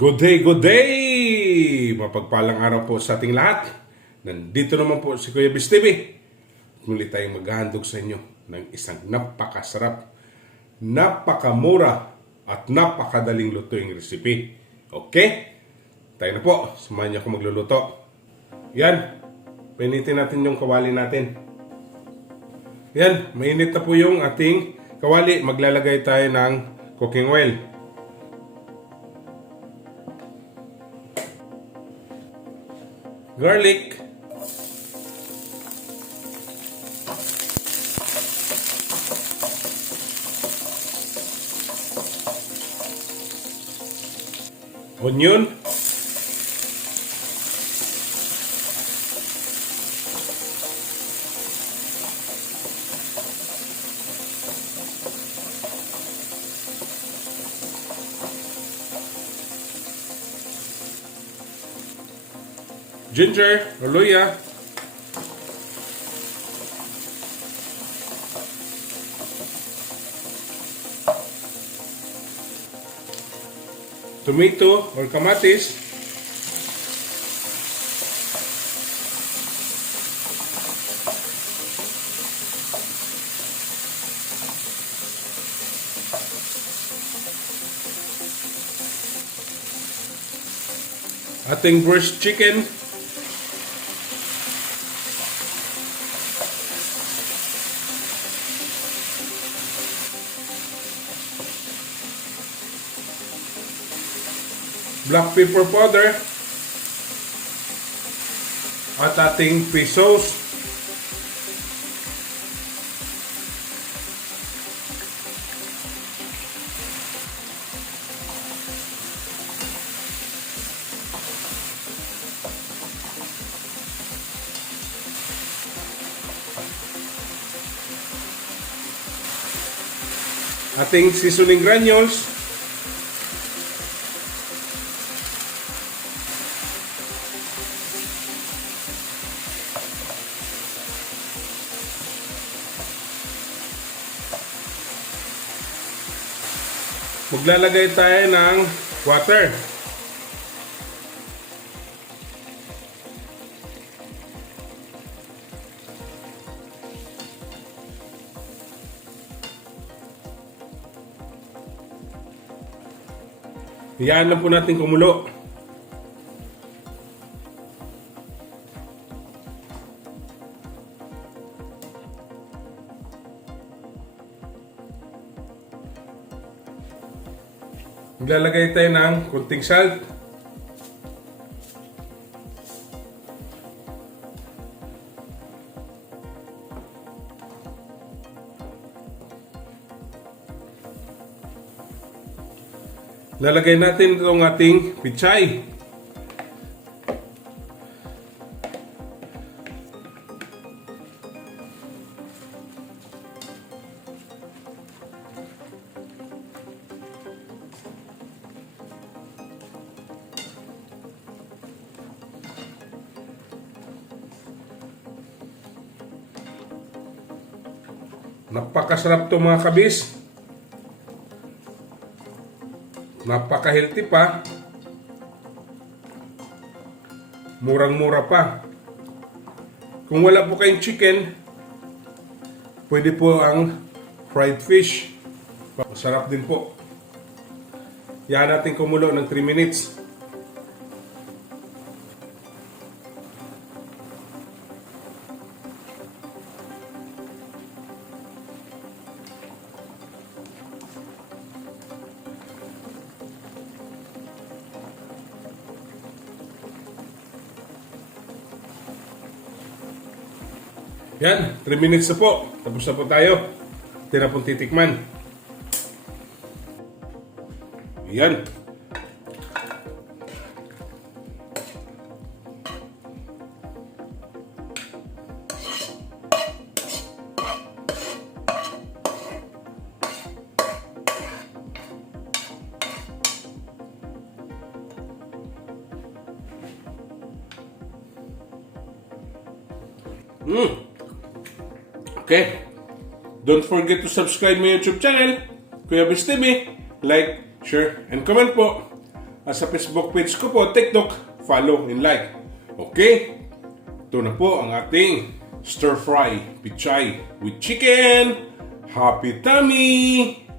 Good day, good day! Mapagpalang araw po sa ating lahat. Nandito naman po si Kuya Bis TV. Muli tayong maghahandog sa inyo ng isang napakasarap, napakamura at napakadaling lutuing recipe. Okay? Tayo na po. Samahan niyo ako magluluto. Yan. Painitin natin yung kawali natin. Yan. Mainit na po yung ating kawali. Maglalagay tayo ng cooking oil. Garlic, onion, ginger or luya, tomato or kamatis, ating breast chicken, black pepper powder, at ating fish sauce. Ating seasoning granules, maglalagay tayo ng water. Hayaan lang po natin kumulo. Maglalagay tayo ng kunting salt. Lalagay natin itong ating pichay. Napakasarap to mga kabis. Napaka-healthy pa. Murang-mura pa. Kung wala po kayong chicken, pwede po ang fried fish. Masarap din po. Yan natin kumulo ng 3 minutes. Yan, 3 minutes na po. Tapos na po tayo. Tira pong titikman. Yan. Okay. Don't forget to subscribe my YouTube channel, Kuya Bis TV. Like, share, and comment po. At sa Facebook page ko po, TikTok, follow and like. Okay? Ito na po ang ating stir fry pichay with chicken. Happy tummy!